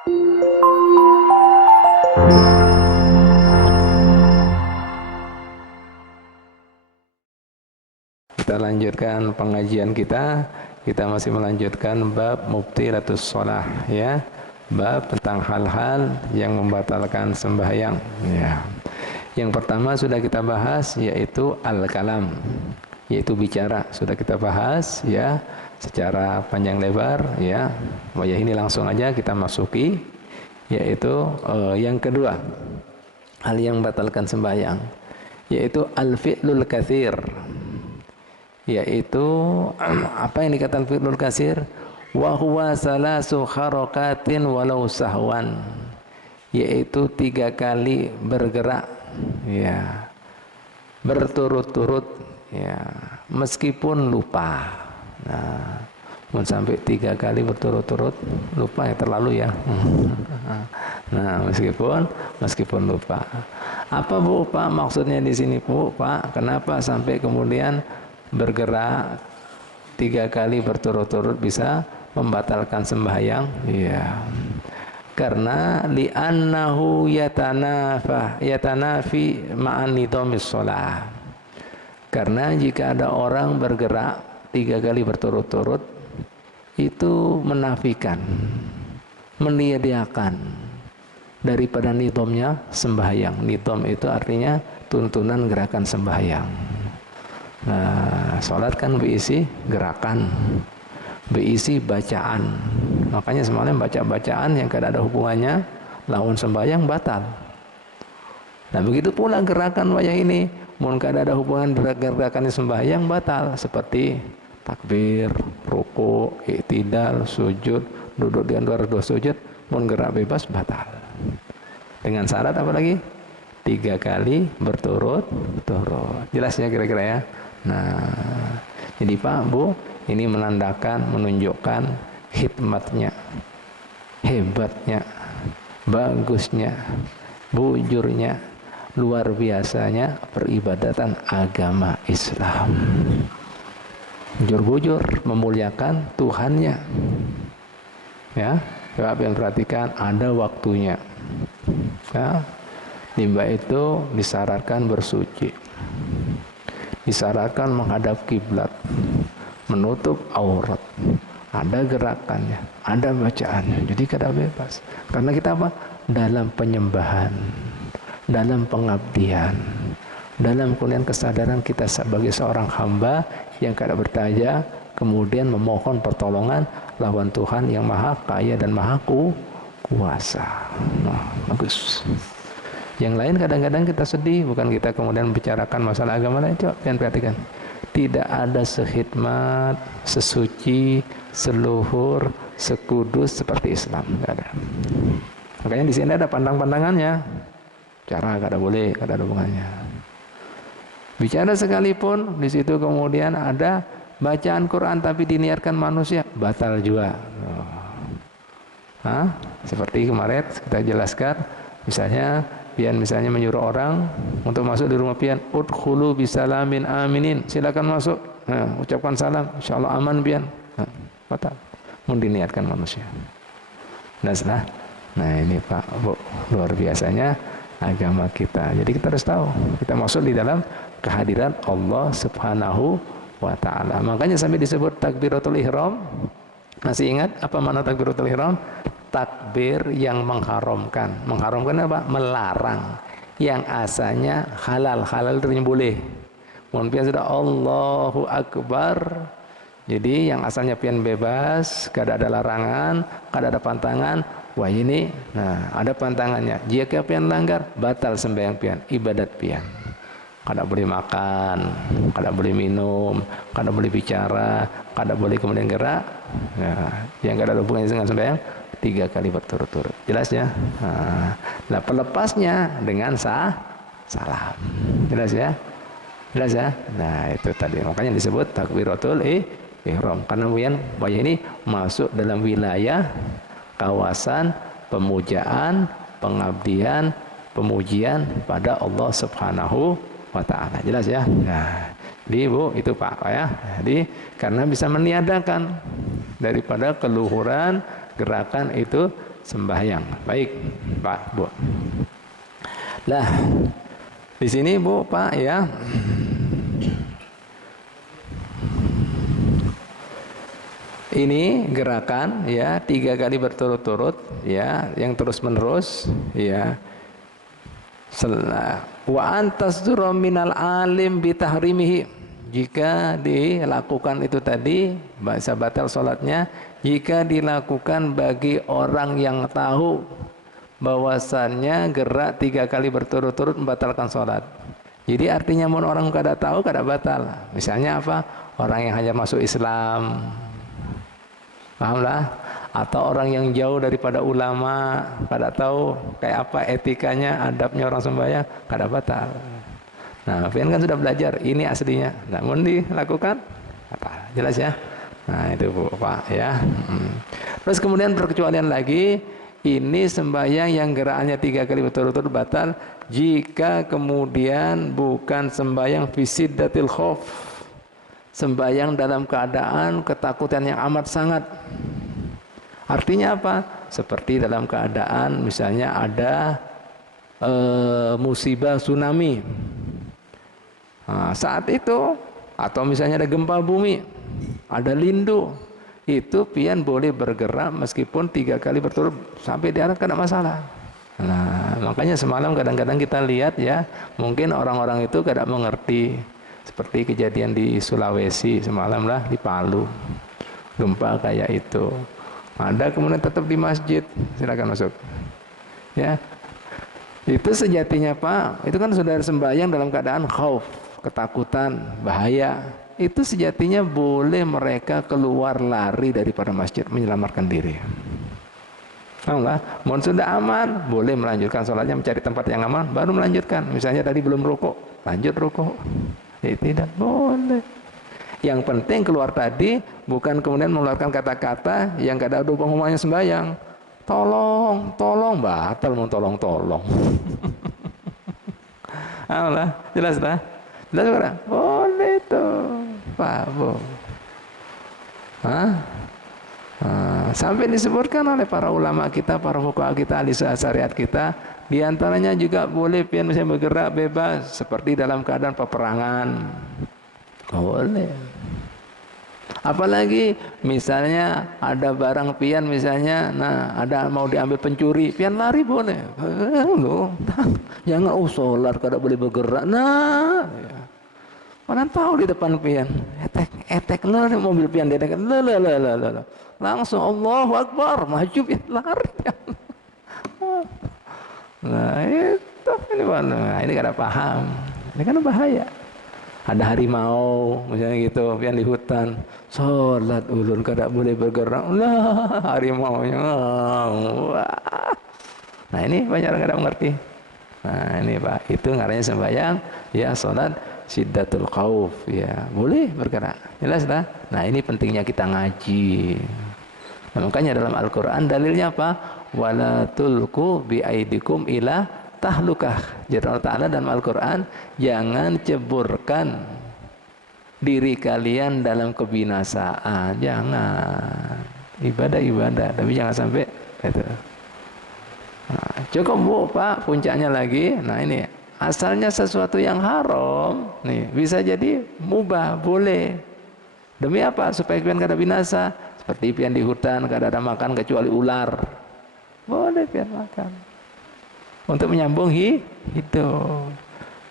Kita lanjutkan pengajian kita. Kita masih melanjutkan bab mubtilatus shalah, ya. Bab tentang hal-hal yang membatalkan sembahyang, ya. Yang pertama sudah kita bahas, yaitu al-kalam, yaitu bicara. Sudah kita bahas, ya, secara panjang lebar, ya. Ya, ini langsung aja kita masuki, yaitu yang kedua, hal yang membatalkan sembahyang, yaitu al-fi'lul katsir. Yaitu apa yang dikatakan fi'lul katsir? Wa huwa salasu harakatin walau sahwan, yaitu 3 kali bergerak, ya, berturut-turut, ya, meskipun lupa. Nah, mau sampai 3 kali berturut-turut lupa, ya terlalu, ya. Nah, meskipun lupa. Apa, Bu, Pak, maksudnya di sini, Bu, Pak? Kenapa sampai kemudian bergerak 3 kali berturut-turut bisa membatalkan sembahyang? Iya. Karena li'annahu yatanafi ma'an nidhamis shalah. Karena jika ada orang bergerak 3 kali berturut-turut, itu menafikan, meniadakan daripada nidhamnya sembahyang. Nidham itu artinya tuntunan gerakan sembahyang. Nah, sholat kan berisi gerakan, berisi bacaan. Makanya semalam baca bacaan yang tidak ada hubungannya lawan sembahyang batal. Nah, begitu pula gerakan wayah ini, mun kada ada hubungan gerakan sembahyang batal, seperti takbir, ruku, i'tidal, sujud, duduk di antara 2 sujud, mun gerak bebas batal. Dengan syarat apa lagi? 3 kali berturut-turut. Jelas ya kira-kira, ya. Nah, jadi Pak, Bu, ini menunjukkan hikmatnya, hebatnya, bagusnya, bujurnya, luar biasanya peribadatan agama Islam. Bujur-bujur memuliakan Tuhannya, ya. Coba yang perhatikan, ada waktunya, ya. Nimba itu disyaratkan bersuci, disyaratkan menghadap kiblat, menutup aurat, ada gerakannya, ada bacaannya. Jadi kada bebas. Karena kita apa? Dalam penyembahan, dalam pengabdian, dalam kemudian kesadaran kita sebagai seorang hamba yang kada berdaya, kemudian memohon pertolongan lawan Tuhan yang Maha Kaya dan Maha Kuasa. Nah, bagus. Yang lain kadang-kadang kita sedih, bukan kita kemudian membicarakan masalah agama lain. Coba kalian perhatikan, tidak ada sehikmat, sesuci, seluhur, sekudus seperti Islam, tidak ada. Makanya di sini ada pandang-pandangannya. Cara kada boleh, kada ada hubungannya. Bicara sekalipun di situ kemudian ada bacaan Quran tapi diniatkan manusia, batal juga. Seperti kemarin kita jelaskan, misalnya pian menyuruh orang untuk masuk di rumah pian, udkhulu bisalamin aminin, silakan masuk, ucapkan salam, insyaallah aman pian. Batal, diniatkan manusia. Nah ini Pak, Bu, luar biasanya agama kita. Jadi kita harus tahu, kita masuk di dalam kehadiran Allah Subhanahu wa ta'ala. Makanya sampai disebut takbiratul ihram. Masih ingat apa makna takbiratul ihram? Takbir yang mengharamkan. Mengharamkan apa? Melarang. Yang asalnya halal. Halal itu boleh. Mohon pian sudah Allahu Akbar. Jadi yang asalnya pian bebas, kada ada larangan, kada ada pantangan. Wah ini, nah ada pantangannya. Jika pian langgar, batal sembahyang pian, ibadat pian. Kada boleh makan, kada boleh minum, kada boleh bicara, kada boleh kemudian gerak. Nah, yang kada ada hubungannya dengan sembahyang 3 kali berturut-turut. Jelas ya? Nah, pelepasnya dengan salam. Jelas ya? Jelas ya? Nah, itu tadi. Makanya disebut takbiratul ihram. Karena kemudian wayah ini masuk dalam wilayah kawasan pemujaan, pengabdian, pemujian pada Allah Subhanahu wa ta'ala. Jelas ya? Nah, jadi Bu, itu Pak, ya. Jadi karena bisa meniadakan daripada keluhuran gerakan itu sembahyang. Baik, Pak, Bu. Lah, di sini Bu, Pak ya. Ini gerakan ya 3 kali berturut-turut ya, yang terus menerus ya. Wa antasdura minal alim bitahrimihi. Jika dilakukan itu tadi, bahasa batal salatnya jika dilakukan bagi orang yang tahu bahwasannya gerak 3 kali berturut-turut membatalkan salat. Jadi artinya mun orang kada tahu kada batal. Misalnya apa? Orang yang hanya masuk Islam, pahamlah, atau orang yang jauh daripada ulama, kada tahu kayak apa etikanya, adabnya orang sembahyang, kada batal. Nah, pian kan sudah belajar, ini aslinya. Namun dilakukan apa? Jelas ya? Nah, itu Bu, Pak ya. Terus kemudian perkecualian lagi, ini sembahyang yang gerakannya 3 kali berturut-turut batal jika kemudian bukan sembahyang fisiddatil khauf, sembahyang dalam keadaan ketakutan yang amat sangat. Artinya apa? Seperti dalam keadaan misalnya ada musibah tsunami. Nah, saat itu atau misalnya ada gempa bumi, ada lindu, itu pian boleh bergerak meskipun 3 kali berturut sampai di arah kada masalah. Nah, makanya semalam kadang-kadang kita lihat ya, mungkin orang-orang itu kada mengerti. Seperti kejadian di Sulawesi semalam lah, di Palu, gempa kayak itu. Ada kemudian tetap di masjid, silakan masuk. Ya, itu sejatinya Pak, itu kan sudah sembahyang dalam keadaan khauf, ketakutan, bahaya. Itu sejatinya boleh mereka keluar lari daripada masjid menyelamatkan diri. Alhamdulillah, mohon sudah aman, boleh melanjutkan sholatnya, mencari tempat yang aman, baru melanjutkan. Misalnya tadi belum rukuk, lanjut rukuk. Tidak boleh. Yang penting keluar tadi bukan kemudian mengeluarkan kata-kata yang kada ada hubungannya sembahyang. Tolong, tolong, batal mau tolong. Alhamdulillah, jelas dah. Jelas dah. Boleh tuh, Pak Bu. Sampai disebutkan oleh para ulama kita, para fuqaha kita, ahli syariat kita, di antaranya juga boleh pian misalnya bergerak bebas seperti dalam keadaan peperangan. Boleh. Apalagi misalnya ada barang pian misalnya, nah ada mau diambil pencuri, pian lari boleh. Jangan sholat kada boleh bergerak. Nah, ya. Mana tahu di depan pian, etek lah mobil pian detek, lah. Langsung Allahu Akbar, maju pian lari. Nah itu ini mana? Nah, ini kada paham. Ini kan bahaya. Ada harimau misalnya gitu, pian di hutan, sholat ulun kada boleh bergerak. Lah harimaunya. Wah. Nah ini banyak orang kada mengerti. Nah ini Pak, itu ngarannya sembahyang ya sholat syiddatul khauf ya, boleh bergerak. Jelas dah. Nah ini pentingnya kita ngaji. Nah, makanya dalam Al-Quran dalilnya apa? Wala tulku biaidikum ila tahlukah. Jadi Allah Ta'ala dalam Al-Quran, jangan ceburkan diri kalian dalam kebinasaan. Jangan. Ibadah, tapi jangan sampai itu. Nah, cukup Bu, Pak, puncaknya lagi. Nah ini, asalnya sesuatu yang haram, nih bisa jadi mubah, boleh. Demi apa? Supaya kalian kada binasa. Seperti pian di hutan kada ada makan kecuali ular, boleh pian makan untuk menyambung hidup.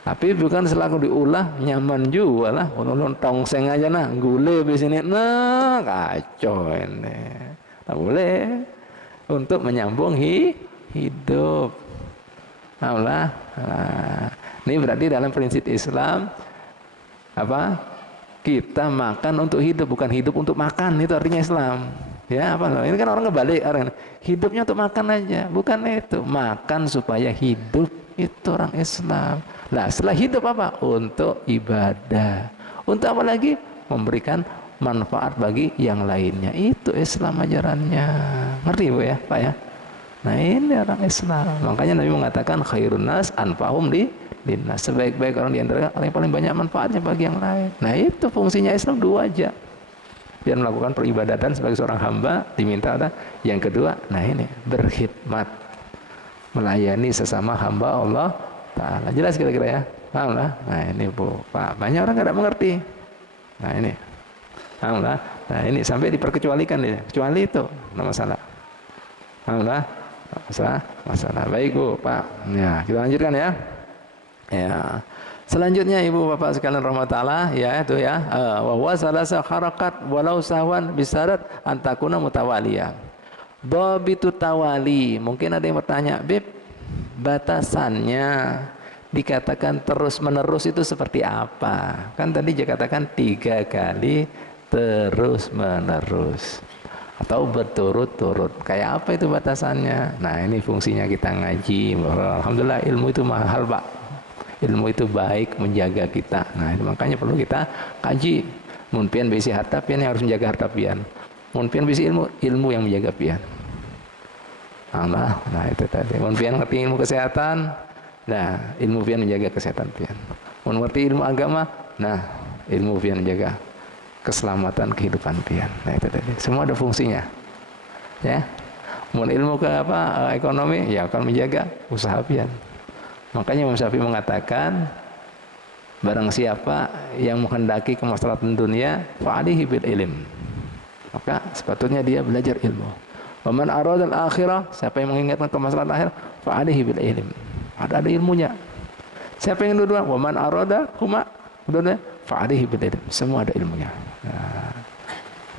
Tapi bukan selalu diulah, nyaman juga lah. Ulun tongseng aja nah, gule di sini, nah kacau ini. Tak boleh untuk menyambung hidup. Nah, ini berarti dalam prinsip Islam apa? Kita makan untuk hidup, bukan hidup untuk makan. Itu artinya Islam. Ya apa? Ini kan orang ngebalik, orang hidupnya untuk makan aja, bukan itu. Makan supaya hidup, itu orang Islam. Nah, setelah hidup apa? Untuk ibadah. Untuk apa lagi? Memberikan manfaat bagi yang lainnya. Itu Islam ajarannya. Ngerti Bu ya, Pak ya? Nah, ini orang Islam. Makanya Nabi mengatakan khairun nas anfa'hum linnas. Sebaik-baik orang di antara orang yang paling banyak manfaatnya bagi yang lain. Nah, itu fungsinya Islam dua aja. Pian melakukan peribadatan sebagai seorang hamba, diminta ada. Yang kedua, nah ini berkhidmat, melayani sesama hamba Allah Ta'ala. Jelas kira-kira ya? Paham lah? Nah ini Bu, Pak, banyak orang nggak mengerti. Nah ini, paham lah? Nah ini sampai diperkecualikan ini, kecuali itu, nggak masalah. Paham lah? Masalah. Baik Bu, Pak. Ya, kita lanjutkan ya. Ya. Selanjutnya Ibu Bapak sekalian rahmatullah, ya itu ya, wa huwa salasa harakat walau sahwan bisyarat antakuna mutawaliyah. Dhabitu tawali. Mungkin ada yang bertanya, Bib, batasannya dikatakan terus menerus itu seperti apa? Kan tadi dia katakan 3 kali terus menerus atau berturut-turut. Kayak apa itu batasannya? Nah ini fungsinya kita ngaji. Alhamdulillah ilmu itu mahal Pak. Ilmu itu baik menjaga kita. Nah makanya perlu kita kaji. Mun pian bisi harta pian yang harus menjaga harta pian. Mun pian bisi ilmu, ilmu yang menjaga pian. Nah itu tadi. Mun pian ngerti ilmu kesehatan, nah ilmu pian menjaga kesehatan pian. Mun ngerti ilmu agama, nah ilmu pian menjaga keselamatan kehidupan pian. Nah itu tadi. Semua ada fungsinya. Ya. Mun ilmu ke apa? Ekonomi, ya akan menjaga usaha pian. Makanya Imam Syafi'i mengatakan, barang siapa yang menghendaki kemaslahatan dunia, fa'alihi bil ilm. Maka sepatutnya dia belajar ilmu. Wa man arada al-akhirah, siapa yang mengingatkan kemaslahatan akhir, fa'alihi bil ilm. Ada ilmunya. Siapa yang kedua, wa man arada huma dunia, fa'alihi bil ilm. Semua ada ilmunya.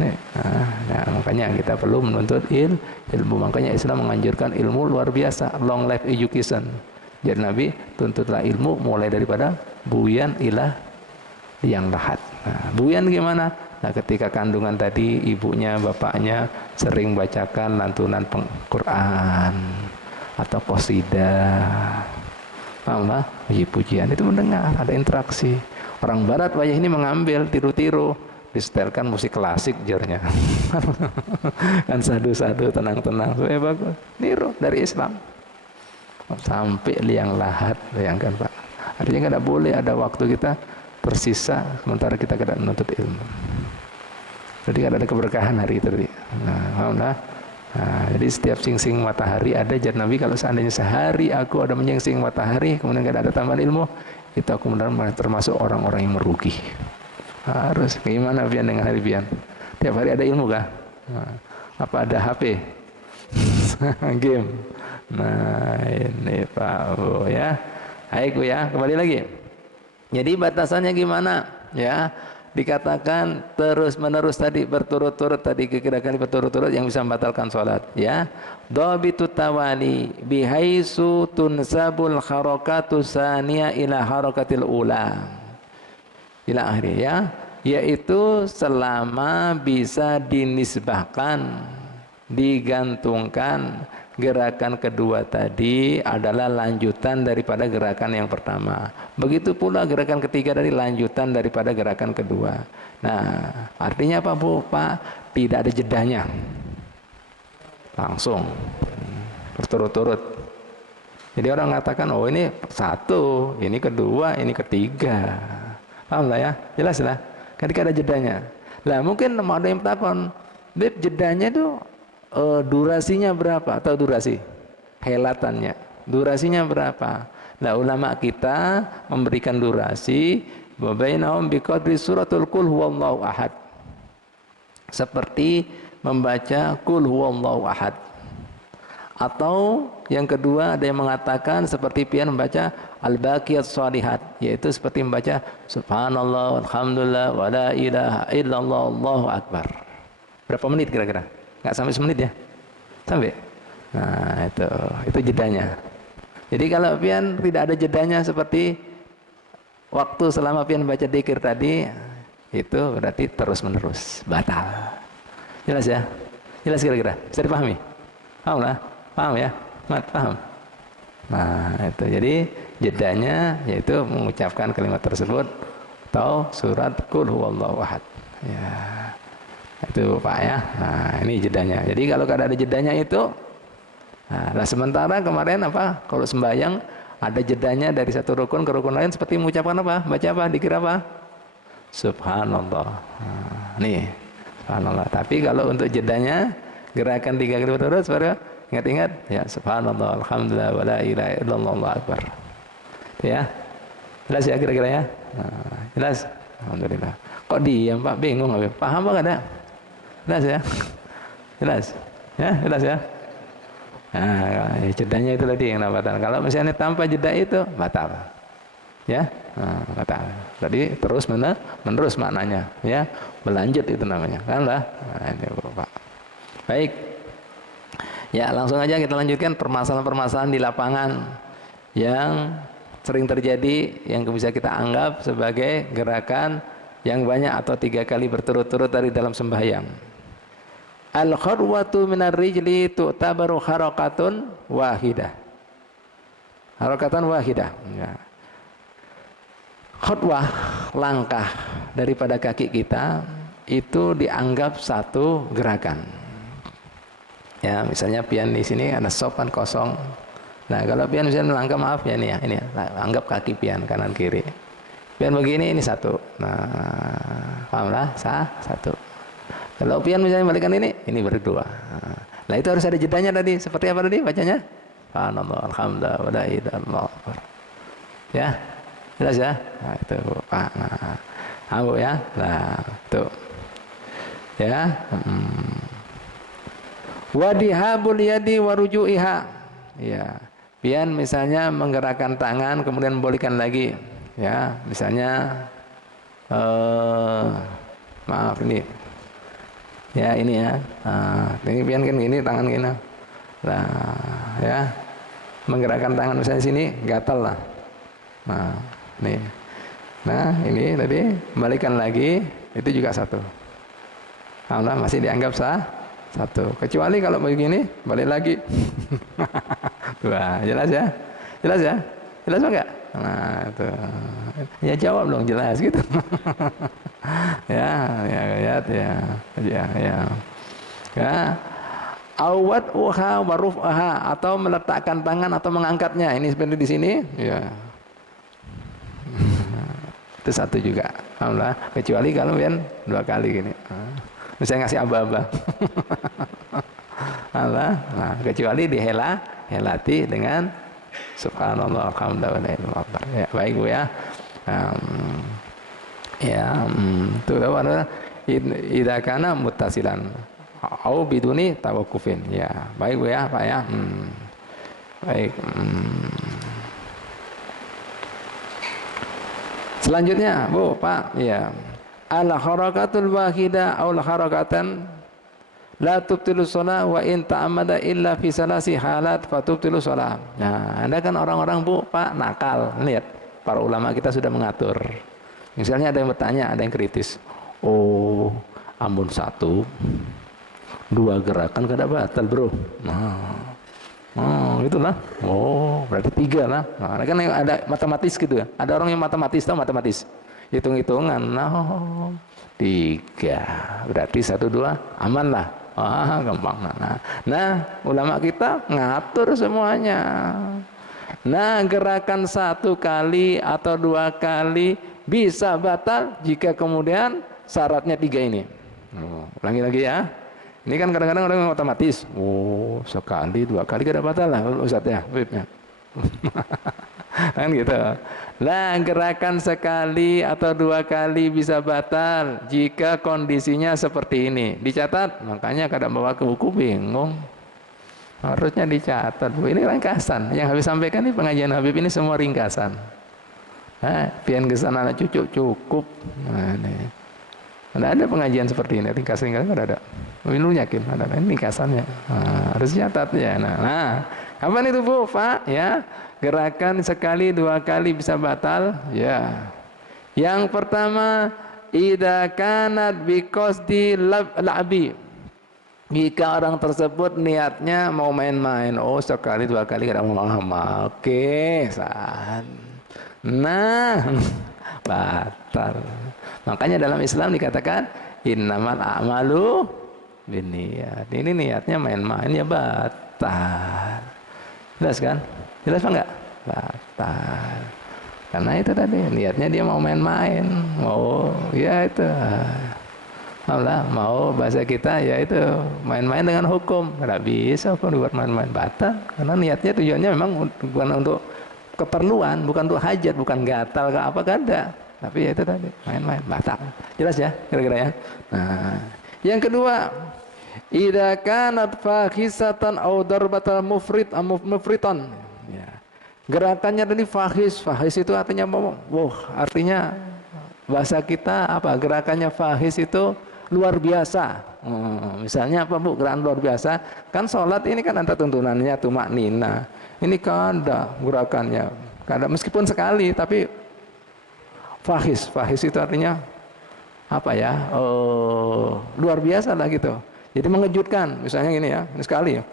Nah, makanya kita perlu menuntut ilmu. Makanya Islam menganjurkan ilmu luar biasa, long life education. Jadi Nabi, tuntutlah ilmu mulai daripada buyan ilah yang lahat. Nah, buyan gimana? Nah, ketika kandungan tadi ibunya, bapaknya sering bacakan lantunan Quran atau qasidah, Allah puji-pujian, itu mendengar, ada interaksi. Orang Barat wajah ini mengambil tiru-tiru, disetelkan musik klasik jarnya. Kan sadu-sadu, tenang-tenang, supaya bagus. Niru dari Islam. Sampai liang lahat, bayangkan Pak. Artinya tidak boleh ada waktu kita tersisa sementara kita tidak menuntut ilmu. Jadi ada keberkahan hari itu. Nah, jadi setiap sing-sing matahari ada jar Nabi, kalau seandainya sehari aku ada menyingsing matahari kemudian tidak ada tambahan ilmu, itu aku benar-benar termasuk orang-orang yang merugi. Harus gimana pian dengan hari pian? Tiap hari ada ilmu kah? Apa ada HP? Game. Nah ini Pak Bu ya. Baik Bu ya, kembali lagi. Jadi batasannya gimana? Ya, dikatakan terus menerus tadi, berturut-turut tadi, kira-kira berturut-turut yang bisa membatalkan sholat. Ya, dhabitu tawali bihaisu tunsabul harakatu saniya ila harakatil ula. Ila akhir ya, yaitu selama bisa dinisbahkan, digantungkan gerakan kedua tadi adalah lanjutan daripada gerakan yang pertama. Begitu pula gerakan ketiga dari lanjutan daripada gerakan kedua. Nah, artinya apa Bu? Pak, tidak ada jedanya. Langsung berturut-turut. Jadi orang mengatakan, oh ini satu, ini kedua, ini ketiga. Paham lah ya? Jelas lah. Ketika ada jedanya. Lah mungkin ada yang bertakon, Beb, jedanya itu durasinya berapa? Atau durasi helatannya, durasinya berapa? Nah ulama kita memberikan durasi bainahum biqadri suratul qul huwallahu ahad, seperti membaca qul huwallahu ahad. Atau yang kedua ada yang mengatakan seperti pian membaca al-baqiyat shalihat, yaitu seperti membaca subhanallah walhamdulillah wa la ilaha illallah allahu akbar. Berapa menit kira-kira? Nggak sampai semenit ya? Sampai? Nah itu jedanya. Jadi kalau pian tidak ada jedanya seperti waktu selama pian baca dzikir tadi, itu berarti terus menerus, batal. Jelas ya? Jelas kira-kira? Bisa dipahami? Paham lah? Paham ya? Mat, paham? Nah itu, jadi jedanya yaitu mengucapkan kalimat tersebut atau surat Qul huwallahu ahad. Ya. Itu Pak ya. Nah ini jedanya. Jadi kalau ada jedanya itu, nah sementara kemarin apa? Kalau sembahyang ada jedanya dari satu rukun ke rukun lain, seperti mengucapkan apa? Baca apa? Dikira apa? Subhanallah. Nah, nih Subhanallah. Tapi kalau untuk jedanya gerakan 3 kali berturut baru ingat-ingat ya subhanallah alhamdulillah wala ilaha illallah Allahu akbar. Ya. Jelas ya kira-kira ya? Nah, jelas. Alhamdulillah. Kok diam Pak? Bingung Habib. Paham apa enggak? Jelas ya? Jelas. Ya, jelas ya? Nah, jedanya itu tadi yang batal. Kalau misalnya tanpa jeda itu batal. Ya, nah, batal. Jadi terus menerus maknanya, ya, berlanjut itu namanya, kan lah. Nah, ini Bapak. Baik. Ya, langsung aja kita lanjutkan permasalahan-permasalahan di lapangan yang sering terjadi, yang bisa kita anggap sebagai gerakan yang banyak atau 3 kali berturut-turut dari dalam sembahyang. Al-khurwatu minar rijli tu'tabaru harakatun wahidah. Harakatan wahidah. Ya. Khutwah, langkah daripada kaki kita itu dianggap satu gerakan. Ya, misalnya pian di sini ada sop kan kosong. Nah, kalau pian misalnya melangkah, maaf ya ini ya, anggap kaki pian kanan kiri. Pian begini ini satu. Nah, pahamlah, satu. Kalau pian misalnya balikan ini berdua. Nah, itu harus ada jedanya tadi. Seperti apa tadi bacanya? Subhanallah, alhamdulillah, wa la ilaha illallah. Ya. Jelas ya? Nah, itu Pak. Nah, Bu ya. Nah, itu. Ya. Wadihabul yadi waruju'iha. Ya. Pian misalnya menggerakkan tangan kemudian membalikkan lagi. Ya, misalnya maaf ini. Ya, ini ya. Nah, ini pian kan gini, tangan gini. Nah, ya. Menggerakkan tangan misalnya sini gatal lah. Nah, nih. Nah, ini tadi balikan lagi, itu juga satu. Allah masih dianggap satu. Kecuali kalau begini, balik lagi. Wah, jelas ya? Jelas ya? Jelas enggak? Nah, itu. Ya jawab dong jelas gitu. ya. Ya. Awat uha waruf aha, atau meletakkan tangan atau mengangkatnya. Ini seperti di sini, ya. Itu satu juga. Alhamdulillah. Kecuali kalau pian 2 kali gini. Misalnya ngasih aba-aba. Allah. Nah, kecuali helati dengan subhanallah alhamdulillah wa la ilaha illallah. Ya, baik Bu ya. Itu apa? Idza kana muttasilan au biduni tawakkufin. Ya, baik Bu ya, Pak ya. Baik. Selanjutnya, Bu, Pak, ya. Al-harakatul wahidah aw harakatan la tubtilu shalah wa in ta'ammada illa fi salasi halat fatubtilu shalah. Nah, Anda kan orang-orang, Bu, Pak, nakal. Lihat, para ulama kita sudah mengatur. Misalnya ada yang bertanya, ada yang kritis. Oh, ampun 1, 2 gerakan kada batal, Bro. Nah, itulah. Oh, berarti 3 lah. Nah, kan ada matematis gitu ya. Ada orang yang matematis, tahu matematis? Hitung-hitungan. Nah, 3. Berarti 1, 2 aman lah. Gampang. Nah, ulama kita ngatur semuanya. Nah, gerakan 1 kali atau 2 kali bisa batal jika kemudian syaratnya 3 ini. Ulangi lagi ya. Ini kan kadang-kadang orang yang otomatis. Oh, sekali, 2 kali kada batal lah Ustaz ya, Habibnya. Kan gitu. Nah, gerakan sekali atau 2 kali bisa batal jika kondisinya seperti ini. Dicatat, makanya kadang bawa ke buku bingung. Harusnya dicatat. Ini ringkasan. Yang Habib sampaikan ini pengajian Habib ini semua ringkasan. Nah, pian kesan anak cucu cukup. Nah, ini. Ada pengajian seperti ini, ringkas-ringkas ada. Lu yakin ada ini ringkasannya. Nah, harus catat ya. Nah, kapan itu Bu, Pak? Ya, gerakan sekali 2 kali bisa batal. Ya. Yang pertama, idza kanat biqasdi la'bi. Jika orang tersebut niatnya mau main-main. Oh, sekali 2 kali kada mau. Oke, sah. Nah, batal. Makanya dalam Islam dikatakan innamal a'malu binniyat. Ini niatnya main-main ya batal. Jelas kan? Jelas apa enggak? Batal. Karena itu tadi niatnya dia mau main-main. Oh, ya itu. Allah mau bahasa kita ya itu main-main dengan hukum, nggak bisa pun buat main-main, batal. Karena niatnya tujuannya memang bukan untuk keperluan, bukan untuk hajat, bukan gatal ke apa kada. Tapi ya itu tadi main-main, batal. Jelas ya kira-kira ya. Nah, yang kedua, idza kanat fahisatan aw darbatal mufritan. Ya. Gerakannya tadi fahis itu artinya apa? Artinya bahasa kita apa? Gerakannya fahis itu luar biasa. Misalnya apa Bu? Gerakan luar biasa. Kan sholat ini kan ada tuntunannya tumak nina. Ini kan ada gerakannya. Kada meskipun sekali tapi fahis itu artinya apa ya? Luar biasa lah gitu. Jadi mengejutkan. Misalnya gini ya, ini sekali ya.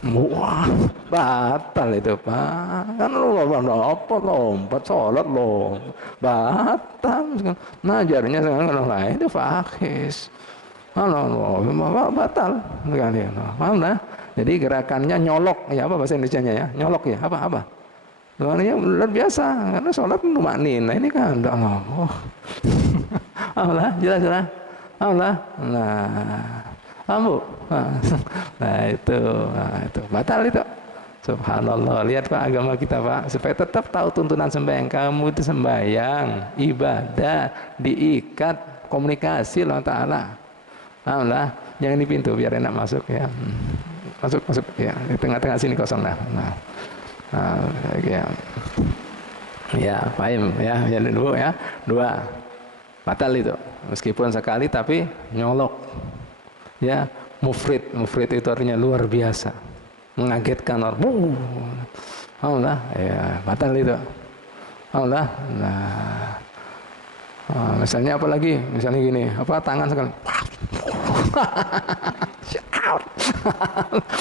Wah, batal itu Pak. Kan lompat sholat batal. Nah jarinya sekarang lain itu fahis. Batal sekali. Mana? Jadi gerakannya nyolok ya, apa bahasa Indonesianya ya? Nyolok ya, apa? Luar biasa karena sholat tumaknin. Nah ini kan Allah jelas. Allah. Nah itu batal itu. Subhanallah, lihat Pak agama kita Pak, supaya tetap tahu tuntunan sembahyang. Kamu itu sembahyang, ibadah, diikat, komunikasi Allah Ta'ala. Allah, jangan di pintu biar enak masuk ya. Masuk ya, di tengah-tengah sini kosong lah. Ya, paham ya, yang dua ya, batal itu. Meskipun sekali tapi nyolok. Ya, mufrid itu artinya luar biasa, mengagetkan orang. Allah, ya batal itu. Allah, misalnya apa lagi? Misalnya gini, apa tangan sekali.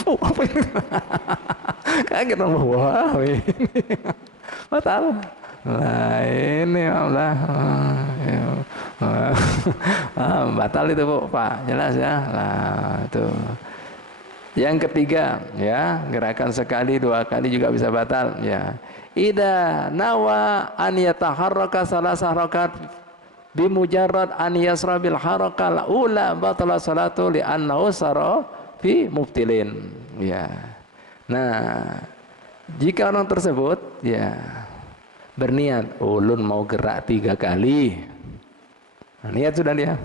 Apa ini? Kaget orang, wah ini batal. Nah ini Allah batal itu Bu Pak, jelas ya. Nah itu yang ketiga ya, gerakan sekali 2 kali juga bisa batal ya. Ida nawa an yataharraka salasah rakaat bimujarrad an yasra bil harakal ula batala salatu li annahu sara fi mubtilin ya. Nah jika orang tersebut ya berniat ulun mau gerak 3 kali, nah, niat sudah dia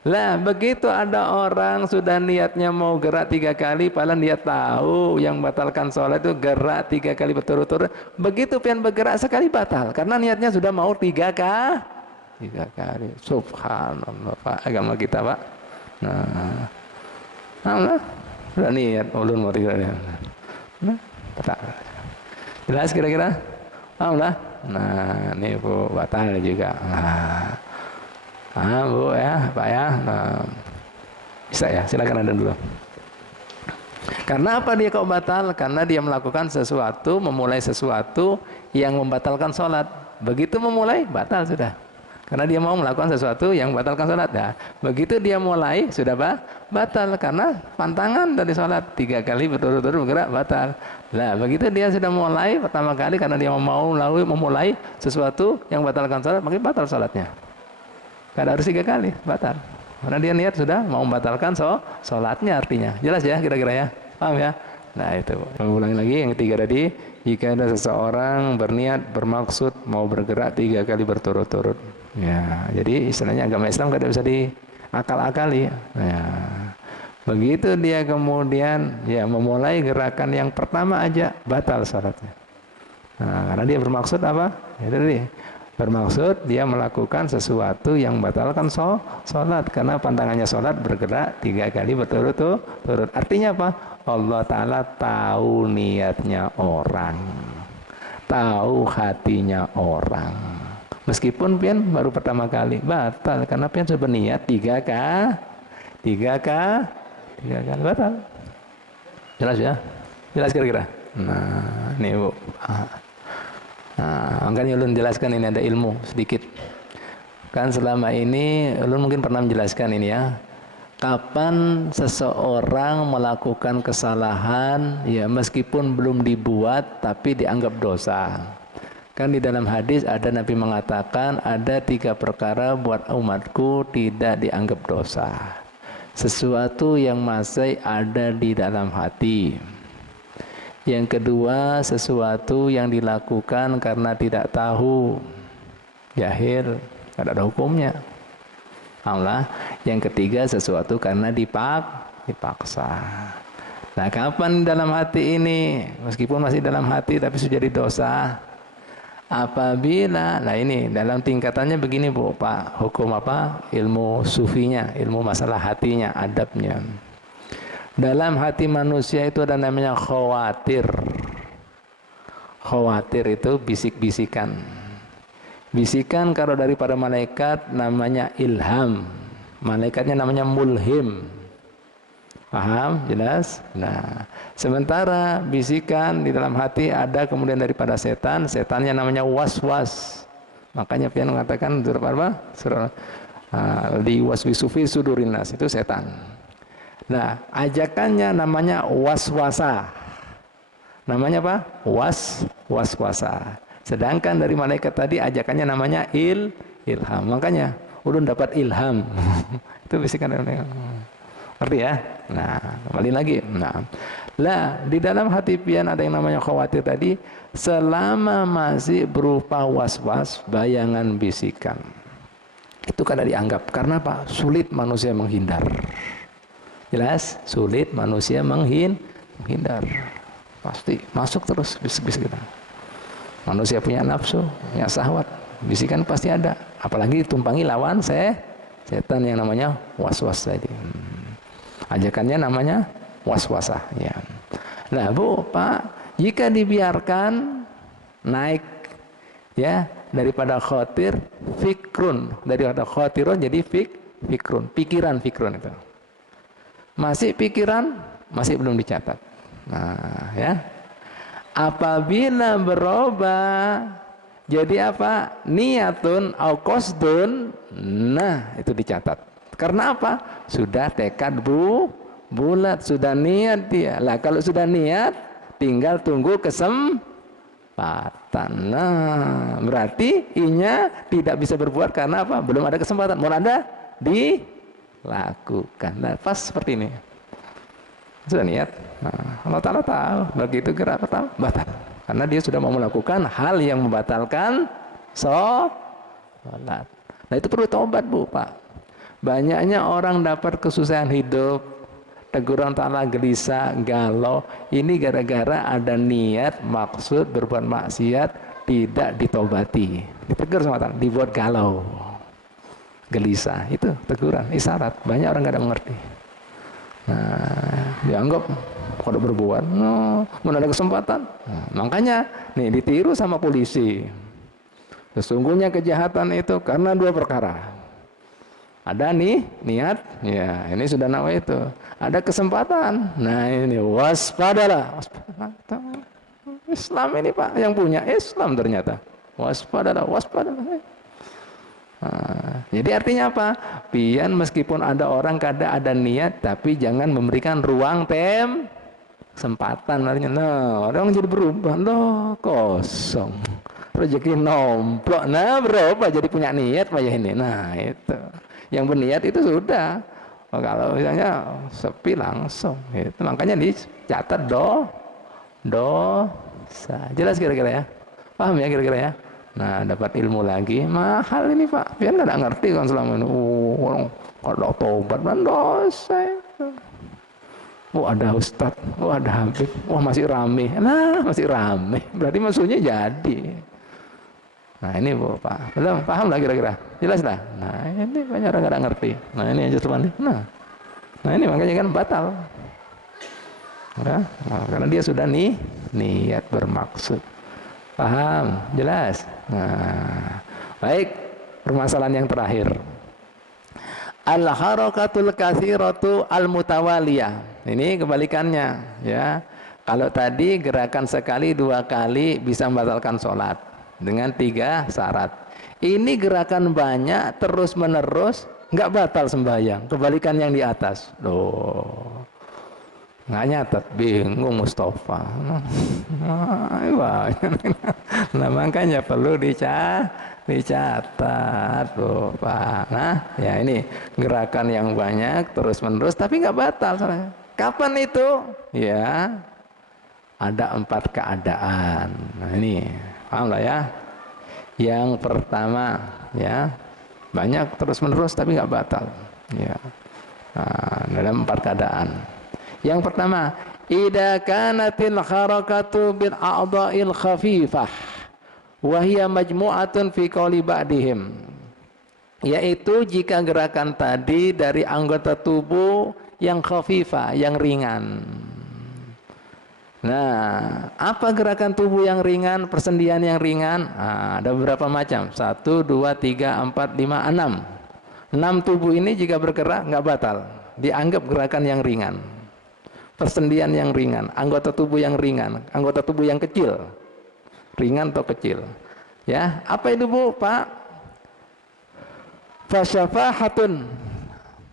lah. Begitu ada orang sudah niatnya mau gerak 3 kali, padahal dia tahu yang batalkan sholat itu gerak 3 kali berturut-turut. Begitu pian bergerak sekali batal karena niatnya sudah mau 3 kali. Subhanallah Pak, agama kita Pak. Nah Allah sudah niat ulun mau 3 kali, nah batal. Jelas kira-kira Allah. Nah ini Bu batal juga. Bu ya Pak ya. Nah, bisa ya, silakan ada dulu. Karena apa dia kok batal? Karena dia melakukan sesuatu, memulai sesuatu yang membatalkan sholat. Begitu memulai batal sudah. Karena dia mau melakukan sesuatu yang membatalkan sholat. Nah, begitu dia mulai sudah batal karena pantangan dari sholat 3 kali berturut-turut bergerak batal. Nah, begitu dia sudah mulai pertama kali karena dia mau memulai sesuatu yang membatalkan sholat, maka batal sholatnya. Karena harus 3 kali batal. Karena dia niat sudah mau membatalkan sholatnya artinya. Jelas ya kira-kira ya? Paham ya? Nah itu. Ulangi lagi yang ketiga tadi. Jika ada seseorang berniat, bermaksud mau bergerak 3 kali berturut-turut. Ya, jadi istilahnya agama Islam tidak bisa diakal-akali. Ya. Begitu dia kemudian ya memulai gerakan yang pertama aja batal sholatnya. Nah, karena dia bermaksud apa? Itu tadi. Bermaksud dia melakukan sesuatu yang membatalkan sholat. Karena pantangannya sholat bergerak 3 kali berturut-turut. Artinya apa? Allah Ta'ala tahu niatnya orang, tahu hatinya orang. Meskipun pian baru pertama kali batal karena pian sudah berniat 3 kali batal. Jelas ya? Jelas kira-kira? Nah ini Bu. Nah, makanya ulun jelaskan ini ada ilmu sedikit. Kan selama ini ulun mungkin pernah menjelaskan ini ya. Kapan seseorang melakukan kesalahan ya meskipun belum dibuat tapi dianggap dosa. Kan di dalam hadis ada Nabi mengatakan ada 3 perkara buat umatku tidak dianggap dosa. Sesuatu yang masih ada di dalam hati. Yang kedua, sesuatu yang dilakukan karena tidak tahu, jahil, tidak ada hukumnya. Allah. Yang ketiga, sesuatu karena dipaksa. Nah, kapan dalam hati ini, meskipun masih dalam hati tapi sudah jadi dosa? Apabila, nah ini dalam tingkatannya begini Bu, Pak, hukum apa? Ilmu sufinya, ilmu masalah hatinya, adabnya. Dalam hati manusia itu ada namanya khawatir. Khawatir itu bisik-bisikan. Bisikan kalau daripada malaikat namanya ilham. Malaikatnya namanya mulhim. Paham? Jelas? Nah, sementara bisikan di dalam hati ada kemudian daripada setan, setannya namanya was-was. Makanya pian mengatakan surah di waswisu fi sudurin nas, itu setan. Nah, ajakannya namanya waswasa. Namanya apa? Waswasa. Sedangkan dari malaikat tadi ajakannya namanya ilham. Makanya ulun dapat ilham. Itu bisikan dari malaikat. Ngerti ya? Nah, kembali lagi. Nah, lah di dalam hati pian ada yang namanya khawatir tadi, selama masih berupa was-was, bayangan, bisikan. Itu kada dianggap. Karena apa? Sulit manusia menghindar. Jelas? Sulit manusia menghindar. Pasti masuk terus bisik-bisik kita. Manusia punya nafsu, punya syahwat, bisikan pasti ada. Apalagi ditumpangi lawan setan yang namanya was-was tadi. Ajakannya namanya was-wasah ya. Nah Bu, Pak, jika dibiarkan naik ya daripada khawatir fikrun, daripada khawatirun jadi fikrun, pikiran itu. Masih pikiran, masih belum dicatat. Nah, ya. Apabila berubah jadi apa? Niatun au qasdun, nah itu dicatat. Karena apa? Sudah tekad bulat, sudah niat dia. Lah kalau sudah niat, tinggal tunggu kesempatan. Nah, berarti inya tidak bisa berbuat karena apa? Belum ada kesempatan. Mau ada dilakukan. Nah, pas seperti ini. Sudah niat. Nah, Allah Ta'ala tahu. Begitu gerak pertama, batal. Karena dia sudah mau melakukan hal yang membatalkan sholat. Nah, itu perlu taubat Bu, Pak. Banyaknya orang dapat kesusahan hidup, teguran Ta'ala gelisah, galau. Ini gara-gara ada niat, maksud berbuat maksiat, tidak ditobati. Ditegur sama Ta'ala, dibuat galau, gelisah. Itu teguran, isyarat. Banyak orang nggak ada mengerti. Nah, dianggap kalau berbuat, mana ada kesempatan. Nah, makanya nih ditiru sama polisi. Sesungguhnya kejahatan itu karena 2 perkara. Ada nih niat, ya ini sudah nawa itu. Ada kesempatan, nah ini waspadalah. Islam ini Pak, yang punya Islam ternyata. Waspadalah. Nah, jadi artinya apa? Pian meskipun ada orang kada ada niat, tapi jangan memberikan ruang kesempatan. Artinya, nah orang jadi berubah, loh kosong. Rezeki nomplok, nah berubah jadi punya niat Pak ya ini. Nah itu. Yang berniat itu sudah. Kalau misalnya sepi langsung itu, makanya dicatat dosa. Jelas kira-kira ya? Paham ya kira-kira ya? Nah, dapat ilmu lagi. Mahal ini Pak. Biar nggak ngerti kan selama ini. Orang kalau tobat dan dosa itu. Ada ustadz, ada habib, masih rame. Nah, masih rame. Berarti maksudnya jadi. Nah ini Bu, Pak. Belum paham lah kira-kira? Jelas lah. Nah ini banyak orang nggak ngerti. Nah ini yang justru nah ini makanya kan batal. Nah, karena dia sudah niat bermaksud. Paham? Jelas? Nah, baik. Permasalahan yang terakhir. Al-harakatul katsiratu al-mutawaliyah. Ini kebalikannya, ya. Kalau tadi gerakan sekali 2 kali bisa membatalkan sholat dengan 3 syarat. Ini gerakan banyak terus menerus nggak batal sembahyang. Kebalikan yang di atas. Loh. nggak nyatet, bingung Mustafa. Nah makanya perlu dicatat tuh Pak. Nah ya ini gerakan yang banyak terus menerus tapi nggak batal soalnya. Kapan itu? Ya ada 4 keadaan. Nah ini paham lah ya. Yang pertama ya banyak terus menerus tapi nggak batal. Ya. Nah, dalam 4 keadaan. Yang pertama, idza kanatil harakatu bil a'dha'il khafifah wa hiya majmu'atun fi qawli ba'dihim. Yaitu jika gerakan tadi dari anggota tubuh yang khafifah, yang ringan. Nah, apa gerakan tubuh yang ringan, persendian yang ringan? Nah, ada beberapa macam. 1, 2, 3, 4, 5, 6. 6 tubuh ini jika bergerak nggak batal. Dianggap gerakan yang ringan. Persendian yang ringan, anggota tubuh yang ringan, anggota tubuh yang kecil, ringan atau kecil, ya apa itu Bu Pak? Fasyafahatun,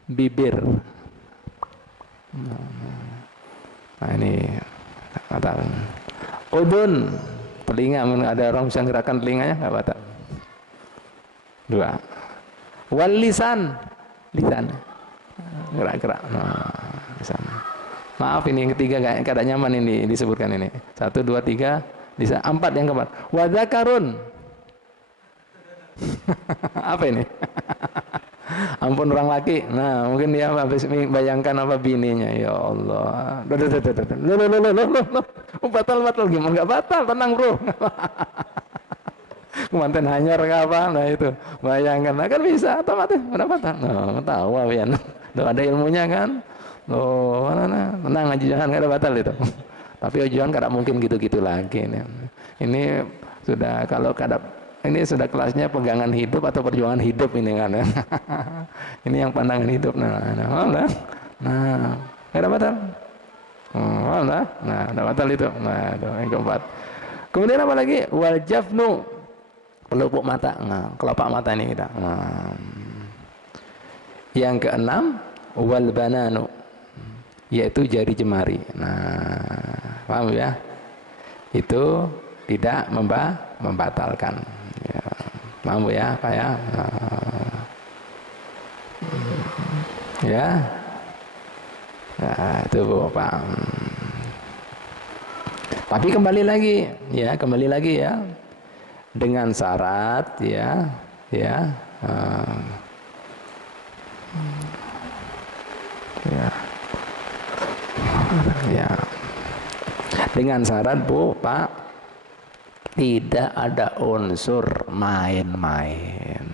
bibir. Nah ini batal. Udun, telinga, ada orang bisa gerakan telinganya nggak batal. 2. Wal lisan, lisan, gerak-gerak. Nah, lisan. Maaf ini yang ketiga gak ada nyaman ini disebutkan ini. 1, 2, 3, bisa 4 yang keempat. Wadzakarun. Apa ini? Ampun orang laki. Nah, mungkin dia habis bayangkan apa bininya. Ya Allah. Batal gimana? Enggak batal, tenang, Bro. Kemanten hanyar ke apa? Nah itu. Bayangkan, nah, kan bisa otomatis udah batal. Nah, tahu ya. Udah ada ilmunya kan? Oh, tenang aja, jangan nggak ada batal itu. Tapi ujian kada mungkin gitu-gitu lagi. Ini sudah kalau kada ini sudah kelasnya pegangan hidup atau perjuangan hidup ini kan. Ini yang pandangan hidup. Nah, nggak ada batal. Nah, ada batal itu. Nah, itu yang keempat. Kemudian apa lagi? Wal jafnu, pelupuk mata. Nah, kelopak mata ini kita. Nah. Yang keenam, wal bananu, yaitu jari jemari. Nah, paham ya? Itu tidak membatalkan. Ya, paham ya, Pak ya? Ya, nah, itu Pak. Tapi kembali lagi, ya, dengan syarat, ya. Ya. Dengan syarat Bu Pak, tidak ada unsur main-main.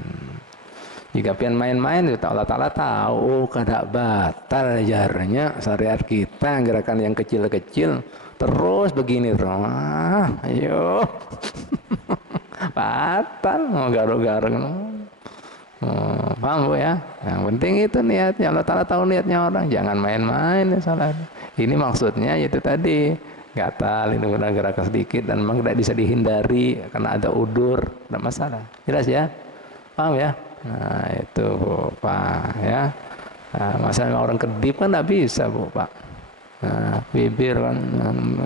Jika pian main-main, Allah Ta'ala tahu kada batal jarnya syariat kita, gerakan yang kecil-kecil terus begini ayo batal mau garuk-garuk. Paham Bu ya? Yang penting itu niatnya. Allah Ta'ala tahu niatnya orang, jangan main-main ya salah. Ini maksudnya yaitu tadi gatal, ini gerakan sedikit dan memang tidak bisa dihindari karena ada udur, tidak masalah. Jelas ya? Paham ya? Nah itu Bu Pak ya. Nah, masalah orang kedip kan tidak bisa Bu Pak. Nah, bibir kan,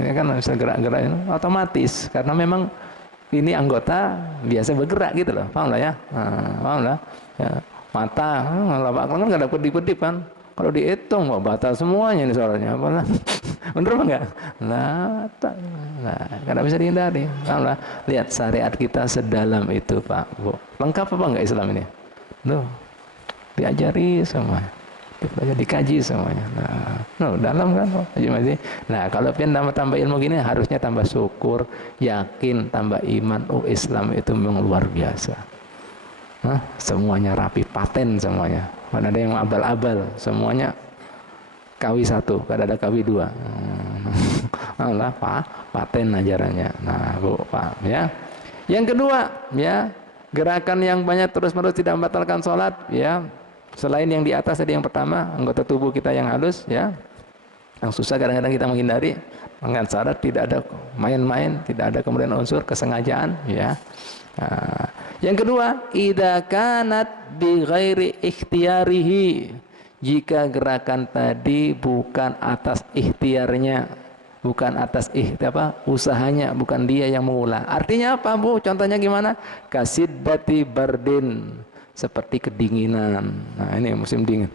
ya kan bisa gerak-gerak otomatis karena memang ini anggota biasa bergerak gitu loh, paham lah ya? Nah, paham lah. Ya, mata, lapak kan nggak ada kedip-kedip kan? Kalau dihitung, wah batal semuanya ini suaranya, apa lah? Bener apa enggak? Nah, karena bisa dihindari. Paham lah. Lihat syariat kita sedalam itu Pak, Bu. Lengkap apa enggak Islam ini? Loh, diajari semua. Dikaji semuanya. Nah, dalam kan Nah, kalau pengen tambah ilmu gini harusnya tambah syukur, yakin, tambah iman. Oh, Islam itu memang luar biasa. Nah, semuanya rapi, paten semuanya. Mana ada yang abal-abal, semuanya kawi 1, kada ada kawi 2. Nah, paten ajarannya. Nah, Bu, Pak, ya. Yang kedua, ya, gerakan yang banyak terus-menerus tidak membatalkan sholat, ya. Selain yang di atas tadi, yang pertama anggota tubuh kita yang halus, ya, yang susah kadang-kadang kita menghindari, dengan syarat tidak ada main-main, tidak ada kemudian unsur kesengajaan, ya. Yang kedua, idza kanat bi ghairi ikhtiyarihi, jika gerakan tadi bukan atas ikhtiarnya, bukan atas usahanya, bukan dia yang mengulah. Artinya apa, Bu? Contohnya gimana? Kasiddati bardin, seperti kedinginan. Nah, ini musim dingin.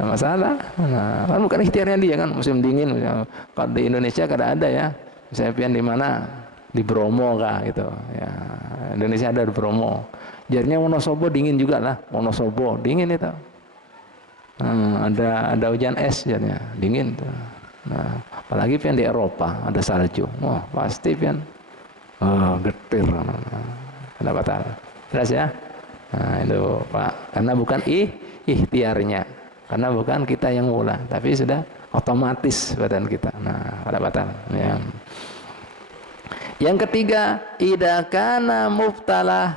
Nah, masalah. Nah, kan bukan ikhtiarnya dia kan, musim dingin. Kalau di Indonesia kadang ada ya. Misalnya pian di mana? Di Bromo kah gitu. Ya, Indonesia ada di Bromo. Jadinya Wonosobo dingin juga lah. Wonosobo dingin itu. Ada hujan es jadinya dingin tuh. Nah, apalagi pian di Eropa ada salju. Wah, pasti pian getir. Ada batal. Jelas ya? Nah, itu Pak. Karena bukan ikhtiarnya. Karena bukan kita yang mulai, tapi sudah otomatis badan kita. Nah, ada batal. Ya. Yang ketiga, idza kana mubtalah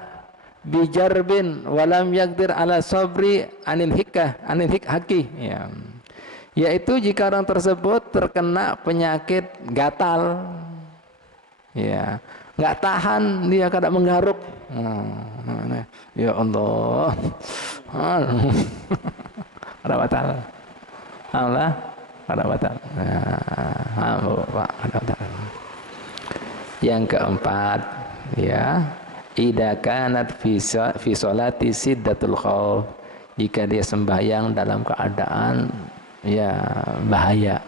bijarbin walam yaqdir ala sabri anil hikki. Ya. Yaitu jika orang tersebut terkena penyakit gatal. Ya, nggak tahan dia kada menggaruk. Ya Allah. Ada batal. Allah, ada batal. Pak, ada batal. Yang keempat, ya, idza kanat fi sholati siddatul khauf, jika dia sembahyang dalam keadaan ya bahaya,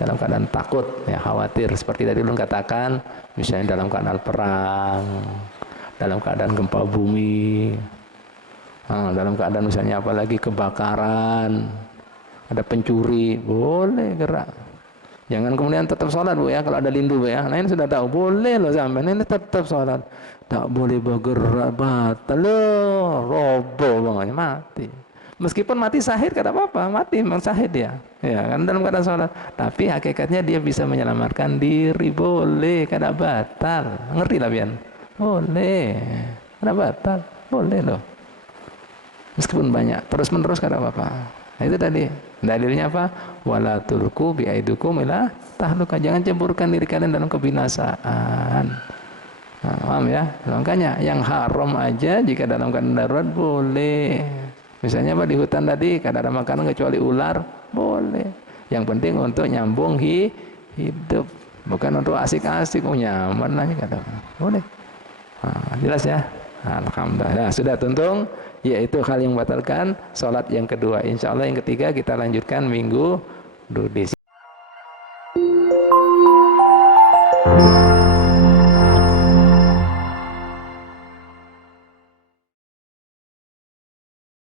dalam keadaan takut, ya khawatir, seperti tadi belum katakan, misalnya dalam keadaan perang, dalam keadaan gempa bumi, dalam keadaan misalnya apalagi kebakaran, ada pencuri, boleh gerak. Jangan kemudian tetap sholat, Bu ya, kalau ada lindu, Bu ya. Nah, ini sudah tahu, boleh loh sampai ini tetap sholat. Tak boleh bergerak, batal loh, roboh banget, mati. Meskipun mati syahid kada apa-apa, mati memang syahid dia. Ya, kan dalam keadaan sholat. Tapi hakikatnya dia bisa menyelamatkan diri, boleh, kada batal. Ngerti lah pian? Boleh. Kada batal, boleh loh. Meskipun banyak, terus-menerus kada apa-apa. Nah, itu tadi dalilnya apa? Wala tulqu bi aidikum ila tahluka, jangan ceburkan diri kalian dalam kebinasaan. Nah, paham ya? Makanya yang haram aja jika dalam keadaan darurat boleh. Misalnya apa di hutan tadi kada ada makanan kecuali ular, boleh. Yang penting untuk nyambung hidup, bukan untuk asik-asik, nyaman aja kata. Boleh. Nah, jelas ya? Alhamdulillah. Sudah tuntung. Yaitu hal yang membatalkan sholat yang kedua. Insya Allah yang ketiga kita lanjutkan minggu di